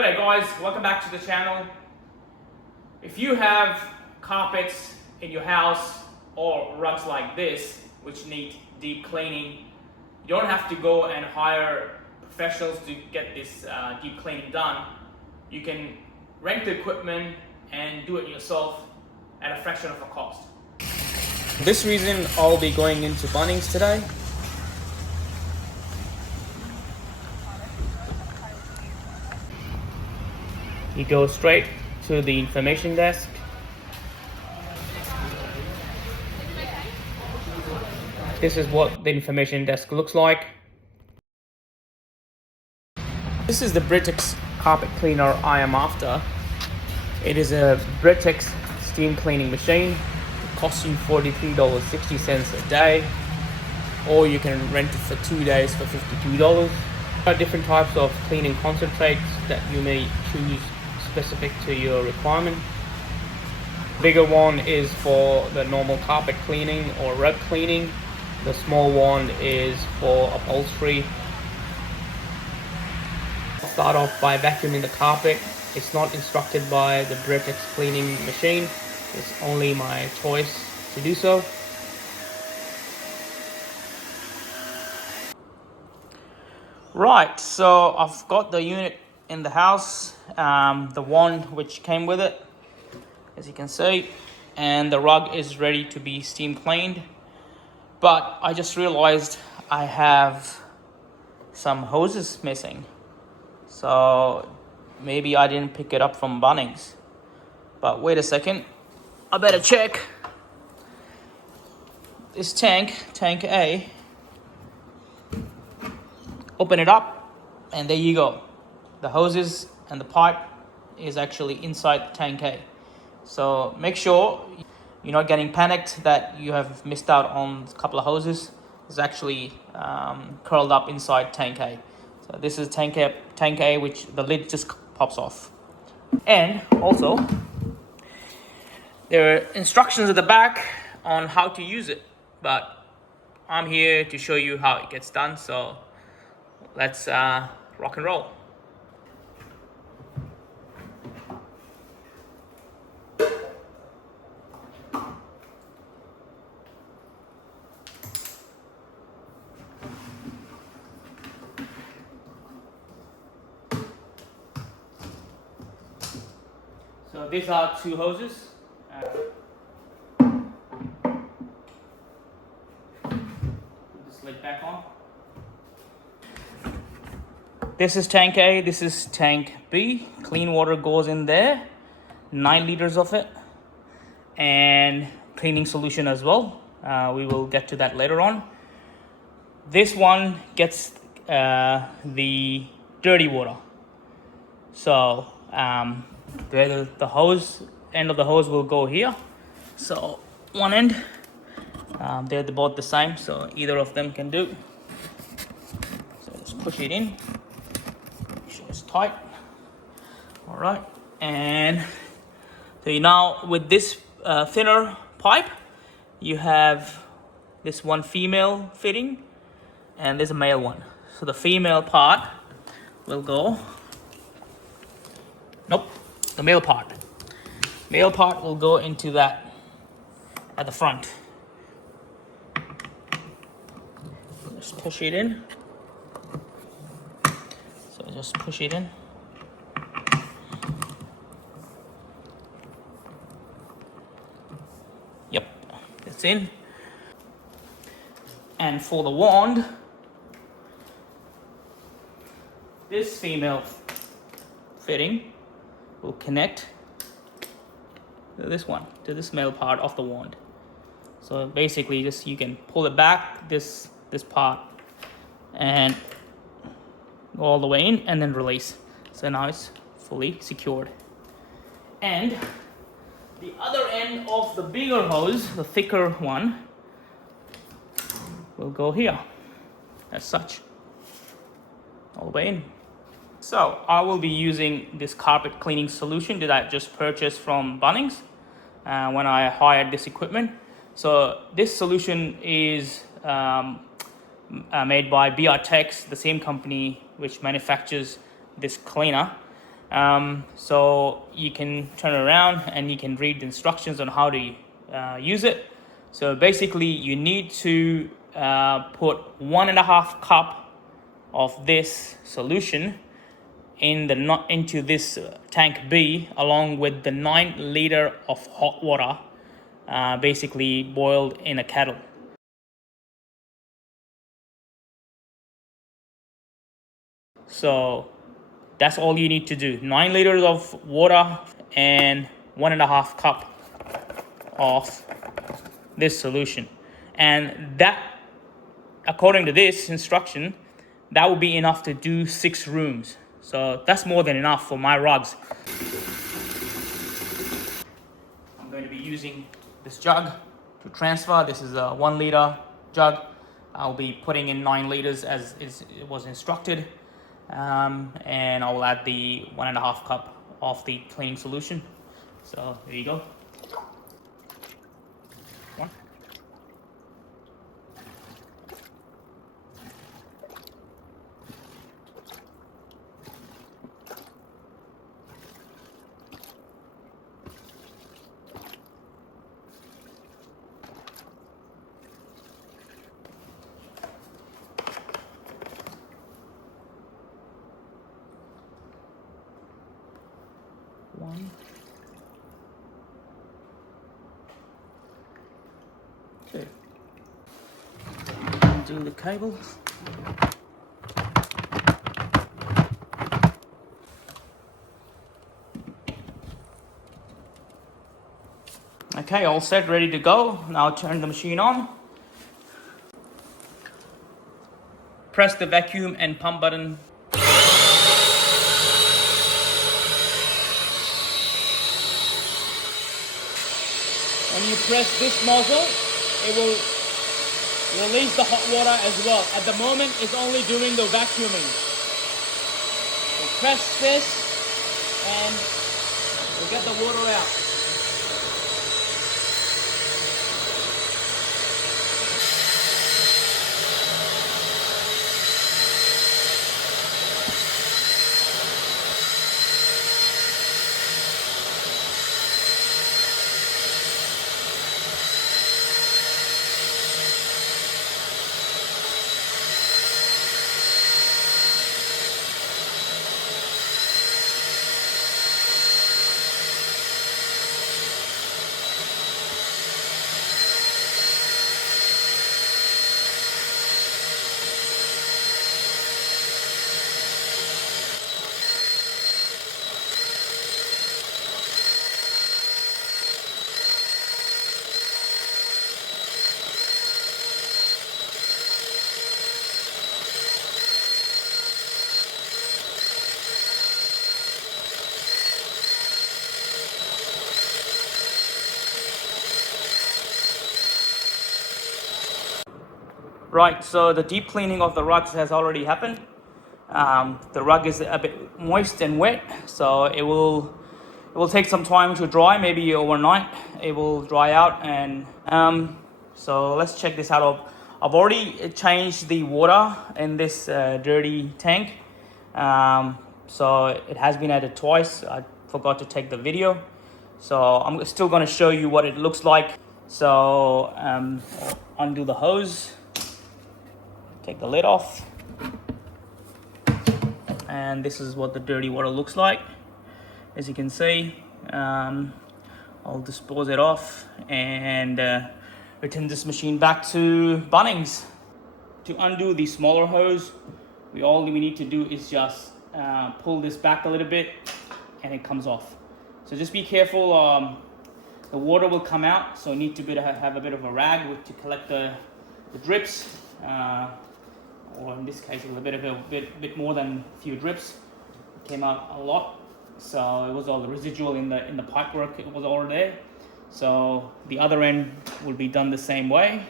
G'day guys, welcome back to the channel. If you have carpets in your house or rugs like this which need deep cleaning, you don't have to go and hire professionals to get this deep cleaning done. You can rent the equipment and do it yourself at a fraction of a cost. For this reason, I'll be going into Bunnings today. You go straight to the information desk. This is what the information desk looks like. This is the Britex carpet cleaner I am after. It is a Britex steam cleaning machine. It costs you $43.60 a day, or you can rent it for 2 days for $52. There are different types of cleaning concentrates that you may choose specific to your requirement. The bigger one is for the normal carpet cleaning or rug cleaning. The small one is for upholstery. I'll start off by vacuuming the carpet. It's not instructed by the Britex cleaning machine. It's only my choice to do so. Right, so I've got the unit in the house, the one which came with it, as you can see, and the rug is ready to be steam cleaned. But I just realized I have some hoses missing, so maybe I didn't pick it up from Bunnings. But wait a second, I better check. This tank A, open it up, and there you go. The hoses and the pipe is actually inside the tank A. So make sure you're not getting panicked that you have missed out on a couple of hoses. It's actually curled up inside tank A. So this is tank A, which the lid just pops off. And also, there are instructions at the back on how to use it, but I'm here to show you how it gets done. So let's rock and roll. So these are two hoses. Put this lid back on. This is tank A, this is tank B. Clean water goes in there, 9 liters of it, and cleaning solution as well. We will get to that later on. This one gets the dirty water. So the hose, end of the hose will go here. So one end, they're both the same, so either of them can do. So just push it in. It's tight. All right, and so now with this thinner pipe, you have this one female fitting and there's a male one. So the female part will go, the male part will go into that at the front. Just push it in. Just push it in. Yep, it's in. And for the wand, this female fitting will connect to this one, to this male part of the wand. So basically, just you can pull it back, this part, and go all the way in and then release. So now it's fully secured. And the other end of the bigger hose, the thicker one, will go here as such, all the way in. So I will be using this carpet cleaning solution that I just purchased from Bunnings when I hired this equipment. So this solution is made by Britex, the same company which manufactures this cleaner. So you can turn it around and you can read the instructions on how to use it. So basically you need to put 1.5 cup of this solution into this tank B, along with the 9 liter of hot water, basically boiled in a kettle. So that's all you need to do. 9 liters of water and 1.5 cup of this solution. And that, according to this instruction, that will be enough to do 6 rooms. So that's more than enough for my rugs. I'm going to be using this jug to transfer. This is a 1 liter jug. I'll be putting in 9 liters as it was instructed. And I will add the 1.5 cup of the cleaning solution. So there you go. One. One. Two. Undo the cable. Okay, all set, ready to go. Now turn the machine on. Press the vacuum and pump button. When you press this nozzle, it will release the hot water as well. At the moment, it's only doing the vacuuming. So press this and we'll get the water out. Right, so the deep cleaning of the rugs has already happened. The rug is a bit moist and wet, so it will take some time to dry, maybe overnight. It will dry out, and so let's check this out. I've already changed the water in this dirty tank. So it has been added twice. I forgot to take the video. So I'm still going to show you what it looks like. So undo the hose. Take the lid off, and this is what the dirty water looks like. As you can see, I'll dispose it off and return this machine back to Bunnings. To undo the smaller hose, all we need to do is just pull this back a little bit and it comes off. So just be careful, the water will come out, so you need to have a bit of a rag to collect the drips. Or in this case, it was a bit more than a few drips. It came out a lot, so it was all the residual in the pipe work. It was all there. So the other end will be done the same way.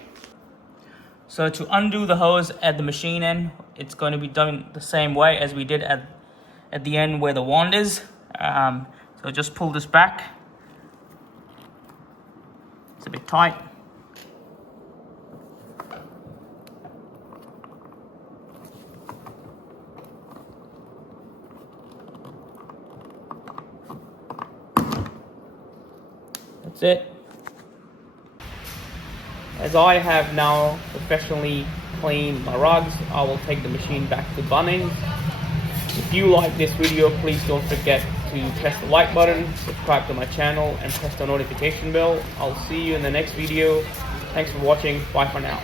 So to undo the hose at the machine end, it's going to be done the same way as we did at the end where the wand is. So just pull this back. It's a bit tight. That's it. As I have now professionally cleaned my rugs, I will take the machine back to Bunnings. If you like this video, please don't forget to press the like button, subscribe to my channel, and press the notification bell. I'll see you in the next video. Thanks for watching. Bye for now.